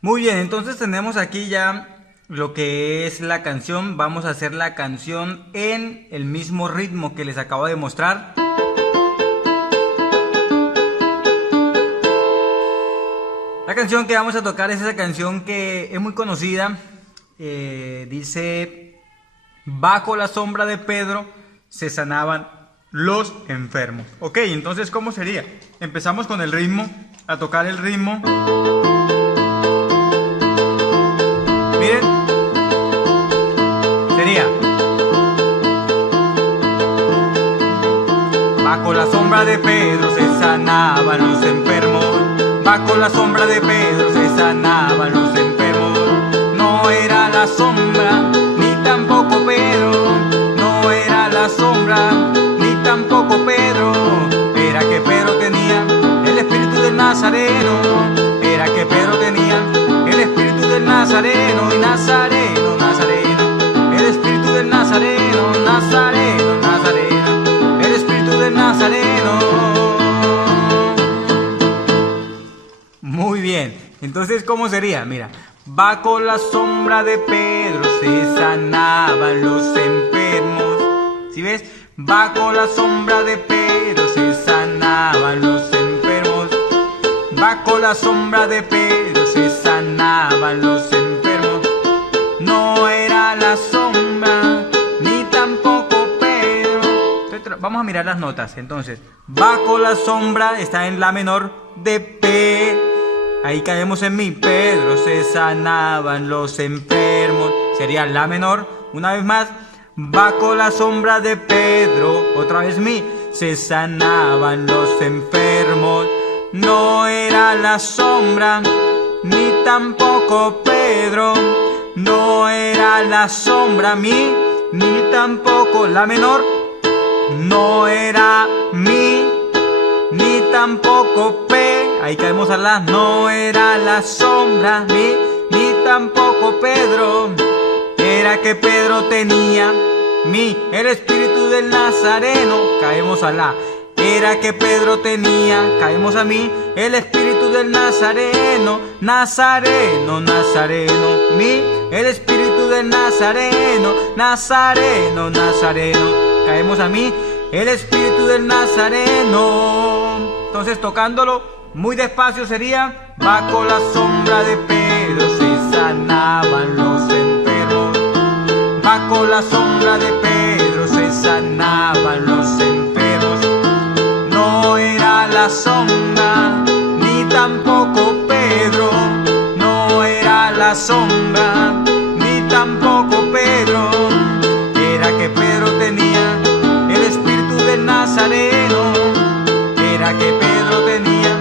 Muy bien, entonces tenemos aquí ya lo que es la canción. Vamos a hacer la canción en el mismo ritmo que les acabo de mostrar. La canción que vamos a tocar es esa canción que es muy conocida. Dice, bajo la sombra de Pedro se sanaban los enfermos. Ok, entonces ¿cómo sería? Empezamos con el ritmo, a tocar el ritmo. Miren, sería, bajo la sombra de Pedro se sanaban los enfermos. Bajo la sombra de Pedro se sanaban los enfermos. No era la sombra, ni tampoco Pedro. No era la sombra, ni tampoco Pedro. Era que Pedro tenía el espíritu del Nazareno. Era que Pedro tenía el espíritu del Nazareno. Y Nazareno, Nazareno, el espíritu del Nazareno. Nazareno, Nazareno, el espíritu del Nazareno. Muy bien, entonces ¿cómo sería? Mira, bajo la sombra de Pedro se sanaban los enfermos. ¿Sí ves? Bajo la sombra de Pedro se sanaban los enfermos. Bajo la sombra de Pedro se sanaban los enfermos. No era la sombra, ni tampoco Pedro. Vamos a mirar las notas. Entonces, bajo la sombra está en la menor de P. Ahí caemos en mi. Pedro se sanaban los enfermos. Sería la menor. Una vez más. Bajo la sombra de Pedro. Otra vez mi. Se sanaban los enfermos. No era la sombra, ni tampoco Pedro. No era la sombra mi, ni tampoco la menor. No era mi, ni tampoco P. Ahí caemos a la. No era la sombra mi, ni tampoco Pedro. Era que Pedro tenía mi, el espíritu del Nazareno. Caemos a la. Era que Pedro tenía, caemos a mí, el espíritu del Nazareno. Nazareno, Nazareno, mi, el espíritu del Nazareno. Nazareno, Nazareno, caemos a mí, el espíritu del Nazareno. Entonces tocándolo muy despacio sería, bajo la sombra de Pedro se sanaban los enfermos. Bajo la sombra de Pedro se sanaban los enfermos. No era la sombra, ni tampoco Pedro. No era la sombra, ni tampoco Pedro. Era que Pedro tenía el espíritu del Nazareno. Era que Pedro tenía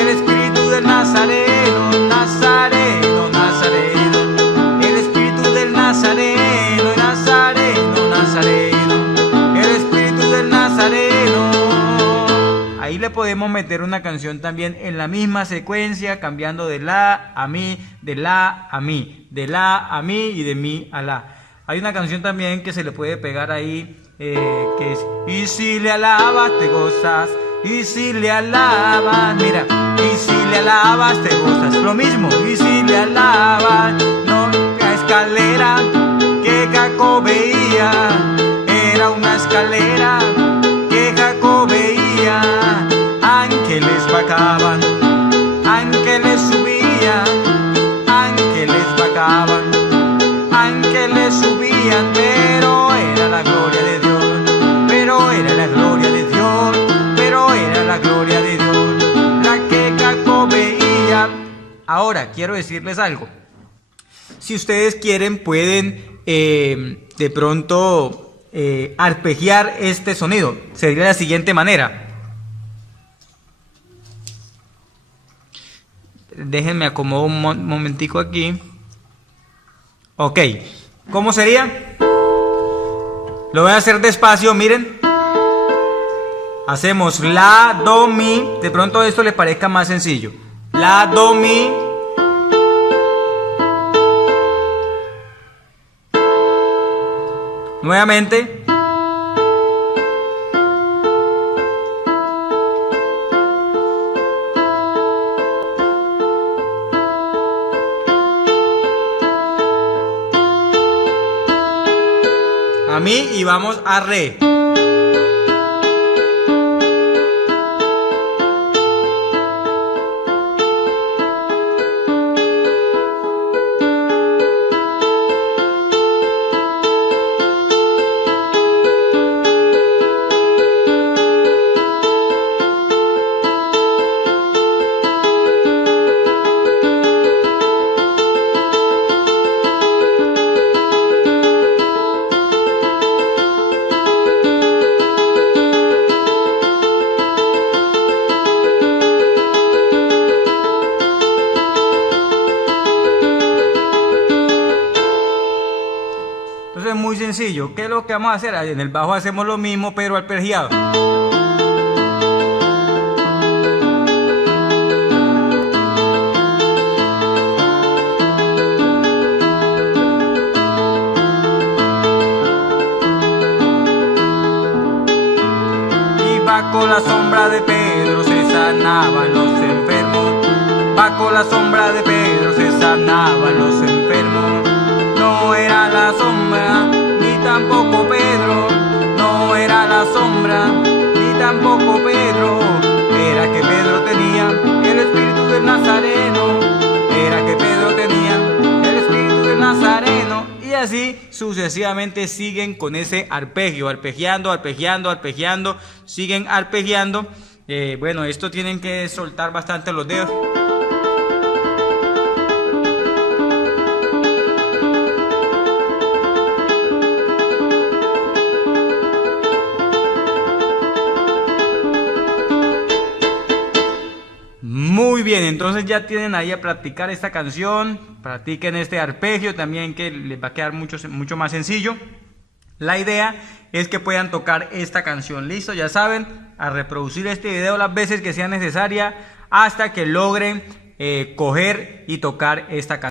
el espíritu del Nazareno. Nazareno, Nazareno, el espíritu del Nazareno. Nazareno, Nazareno, el espíritu del Nazareno. Ahí le podemos meter una canción también en la misma secuencia, cambiando de la a mi, de la a mi, de la a mi y de mi a la. Hay una canción también que se le puede pegar ahí, que es, y si le alabas te gozas, y si le alabas, mira, y si le alabas te gozas. Lo mismo, y si le alabas, no, la escalera que Jacob veía, era una escalera que Jacob veía. Ángeles bajaban, ángeles subían, ángeles bajaban, ángeles subían, pero era la gloria de Dios, pero era la gloria de Dios, pero era la gloria de Dios, la que Jacob veía. Ahora, quiero decirles algo. Si ustedes quieren, pueden de pronto arpegiar este sonido. Sería de la siguiente manera. Déjenme acomodar un momentico aquí. Ok. ¿Cómo sería? Lo voy a hacer despacio, miren. Hacemos la, do, mi. De pronto esto les parezca más sencillo. La, do, mi. Nuevamente. mi y vamos a re. Entonces es muy sencillo. ¿Qué es lo que vamos a hacer? En el bajo hacemos lo mismo, pero arpegiado. Y bajo la sombra de Pedro se sanaban los enfermos. Bajo la sombra de Pedro se sanaban los enfermos. No era la sombra, ni tampoco Pedro. No era la sombra, ni tampoco Pedro. Era que Pedro tenía el espíritu del Nazareno. Era que Pedro tenía el espíritu del Nazareno. Y así sucesivamente siguen con ese arpegio, arpegiando, arpegiando, arpegiando. Siguen arpegiando. Bueno, esto tienen que soltar bastante los dedos. Muy bien, entonces ya tienen ahí a practicar esta canción, practiquen este arpegio también que les va a quedar mucho más sencillo. La idea es que puedan tocar esta canción, listo, ya saben, a reproducir este video las veces que sea necesaria hasta que logren coger y tocar esta canción.